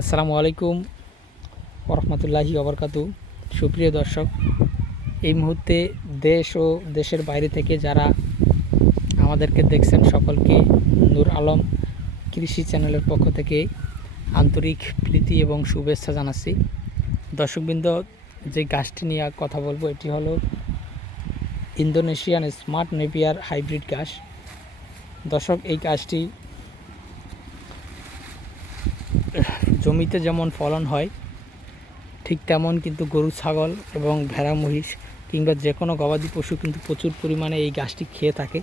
আসসালামু আলাইকুম ওরহমতুল্লাহি ওবরকাতু। সুপ্রিয় দর্শক, এই মুহূর্তে দেশ ও দেশের বাইরে থেকে যারা আমাদেরকে দেখছেন সকলকে নূর আলম কৃষি চ্যানেলের পক্ষ থেকে আন্তরিক প্রীতি এবং শুভেচ্ছা জানাচ্ছি। দর্শকবৃন্দ, যে গাছটি নিয়ে কথা বলবো এটি হলো ইন্দোনেশিয়ান স্মার্ট নেপিয়ার হাইব্রিড গাছ। দর্শক, এই গাছটি জমিতে যেমন ফলন হয় ঠিক তেমন কিন্তু গরু, ছাগল এবং ভেড়া, মহিষ কিংবা যে কোনো গবাদি পশু কিন্তু প্রচুর পরিমাণে এই গাছটি খেয়ে থাকে।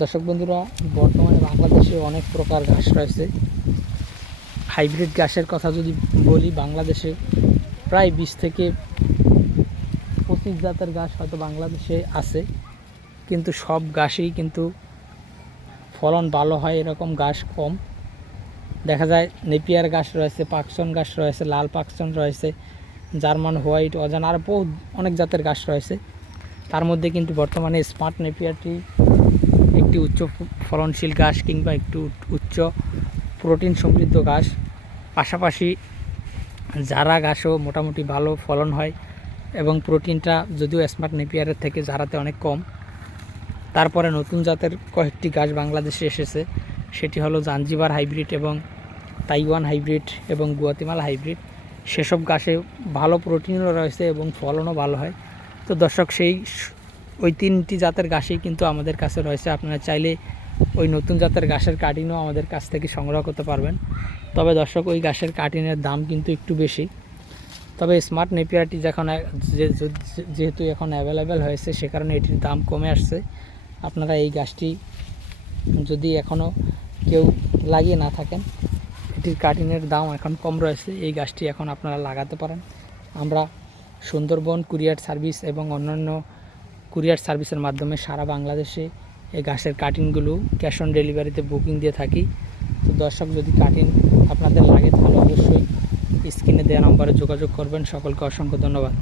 দর্শক বন্ধুরা, বর্তমানে বাংলাদেশে অনেক প্রকার ঘাস রয়েছে। হাইব্রিড ঘাসের কথা যদি বলি, বাংলাদেশে প্রায় 20 থেকে 25 জাতের ঘাস হয়তো বাংলাদেশে আছে, কিন্তু সব ঘাসই কিন্তু ফলন ভালো হয় এরকম ঘাস কম দেখা যায়। নেপিয়ার ঘাস রয়েছে, পাকসন ঘাস রয়েছে, লাল পাকসন রয়েছে, জার্মান হোয়াইট, অজানা আর অনেক জাতের ঘাস রয়েছে। তার মধ্যে কিন্তু বর্তমানে স্মার্ট নেপিয়ারটি একটি উচ্চ ফলনশীল ঘাস কিংবা একটু উচ্চ প্রোটিন সমৃদ্ধ ঘাস। পাশাপাশি জারা ঘাসও মোটামুটি ভালো ফলন হয় এবং প্রোটিনটা যদিও স্মার্ট নেপিয়ারের থেকে জারাতে অনেক কম। তারপরে নতুন জাতের কয়েকটি ঘাস বাংলাদেশে এসেছে, সেটি হলো জাঞ্জিবার হাইব্রিড এবং তাইওয়ান হাইব্রিড এবং গুয়াতিমালা হাইব্রিড। সেসব ঘাসে ভালো প্রোটিনও রয়েছে এবং ফলনও ভালো হয়। তো দর্শক, ওই 3টি জাতের ঘাসই কিন্তু আমাদের কাছে রয়েছে। আপনারা চাইলে ওই নতুন জাতের ঘাসের কাটিনও আমাদের কাছ থেকে সংগ্রহ করতে পারবেন। তবে দর্শক, ওই ঘাসের কাটিনের দাম কিন্তু একটু বেশি। তবে স্মার্ট নেপিয়ারটি যেহেতু এখন অ্যাভেলেবেল হয়েছে, সে কারণে এটির দাম কমে আসছে। আপনারা এই গাছটি যদি এখনও কেউ লাগিয়ে না থাকেন, এটির কাটিনের দাম এখন কম রয়েছে, এই গাছটি এখন আপনারা লাগাতে পারেন। আমরা সুন্দরবন কুরিয়ার সার্ভিস এবং অন্যান্য কুরিয়ার সার্ভিসের মাধ্যমে সারা বাংলাদেশে এই গাছের কাটিনগুলো ক্যাশ অন ডেলিভারিতে বুকিং দিয়ে থাকি। তো দর্শক, যদি কাটিন আপনাদের লাগে তাহলে অবশ্যই স্ক্রিনে দেওয়া নম্বরে যোগাযোগ করবেন। সকলকে অসংখ্য ধন্যবাদ।